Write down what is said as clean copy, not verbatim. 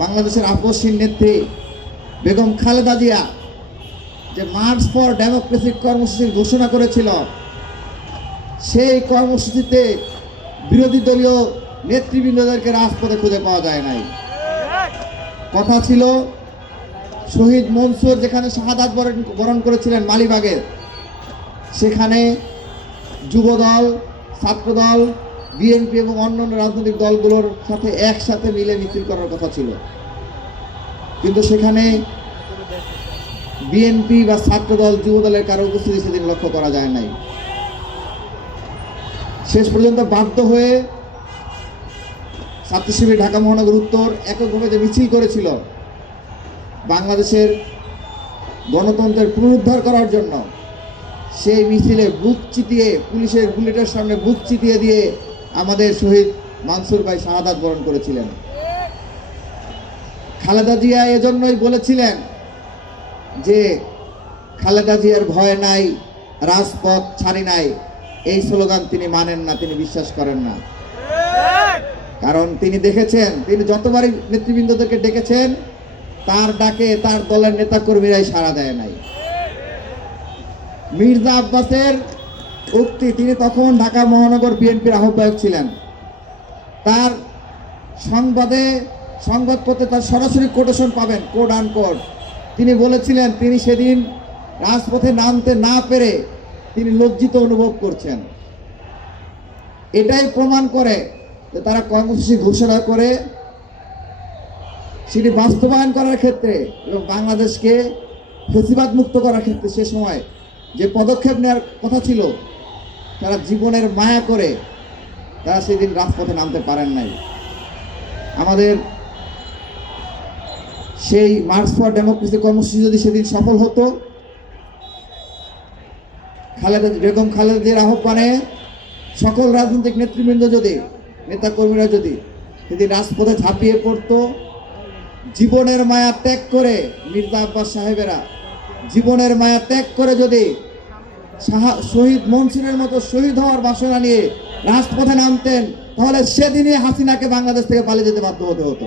বাংলাদেশের আপসহীন নেত্রী বেগম খালেদা জিয়া যে মার্চ ফর ডেমোক্রেসির কর্মসূচির ঘোষণা করেছিল, সেই কর্মসূচিতে বিরোধী দলীয় নেতৃবৃন্দদেরকে রাজপথে খুঁজে পাওয়া যায় নাই। কথা ছিল শহীদ মনসুর যেখানে শাহাদাত বরণ করেছিলেন মালিবাগের, সেখানে যুবদল, ছাত্রদল, বিএনপি এবং অন্যান্য রাজনৈতিক দলগুলোর সাথে একসাথে মিলে মিছিল করার কথা ছিল, কিন্তু সেখানে বিএনপি বা ছাত্রদল, যুবদলের কারো উপস্থিতি সেদিন লক্ষ্য করা যায় নাই। শেষ পর্যন্ত বাধ্য হয়ে ছাত্র শিবির ঢাকা মহানগর উত্তর এককভাবে যে মিছিল করেছিল বাংলাদেশের গণতন্ত্রের পুনরুদ্ধার করার জন্য, সেই মিছিলে বুক চিতিয়ে, পুলিশের বুলেটের সামনে বুক চিতিয়ে দিয়ে আমাদের শহীদ মানসুর ভাই শাহাদাত বরণ করেছিলেন। খালেদা জিয়া এজন্যই বলেছিলেন যে খালেদা জিয়ার ভয় নাই, রাজপথ ছাড়ি নাই, এই স্লোগান তিনি মানেন না, তিনি বিশ্বাস করেন না। কারণ তিনি দেখেছেন, তিনি যতবারই নেতৃবৃন্দদেরকে ডেকেছেন, তার ডাকে তার দলের নেতাকর্মীরাই সাড়া দেয় নাই। মির্জা আব্বাসের উক্তি, তিনি তখন ঢাকা মহানগর বিএনপির আহ্বায়ক ছিলেন, তার সংবাদপত্রে তার সরাসরি কোটেশন পাবেন, কোড আনকোড। তিনি বলেছিলেন তিনি সেদিন রাজপথে নামতে না পেরে তিনি লজ্জিত অনুভব করছেন। এটাই প্রমাণ করে যে তারা কর্মসূচি ঘোষণা করে সেটি বাস্তবায়ন করার ক্ষেত্রে এবং বাংলাদেশকে ফেসিবাদ মুক্ত করার ক্ষেত্রে সে সময় যে পদক্ষেপ নেওয়ার কথা ছিল, তারা জীবনের মায়া করে তারা সেদিন রাজপথে নামতে পারেন নাই। আমাদের সেই মার্চ ফর ডেমোক্রেসি কর্মসূচি যদি সেদিন সফল হতো, বেগম খালেদা জিয়ার আহ্বানে সকল রাজনৈতিক নেতৃবৃন্দ যদি, নেতাকর্মীরা যদি সেদিন রাজপথে ঝাঁপিয়ে পড়তো, জীবনের মায়া ত্যাগ করে, মির্জা আব্বাস সাহেবেরা জীবনের মায়া ত্যাগ করে যদি শহীদ মনসুরের মতো শহীদ হওয়ার বাসনা নিয়ে রাজপথে নামতেন, তাহলে সেদিনই হাসিনাকে বাংলাদেশ থেকে পালিয়ে যেতে বাধ্য হতে হতো।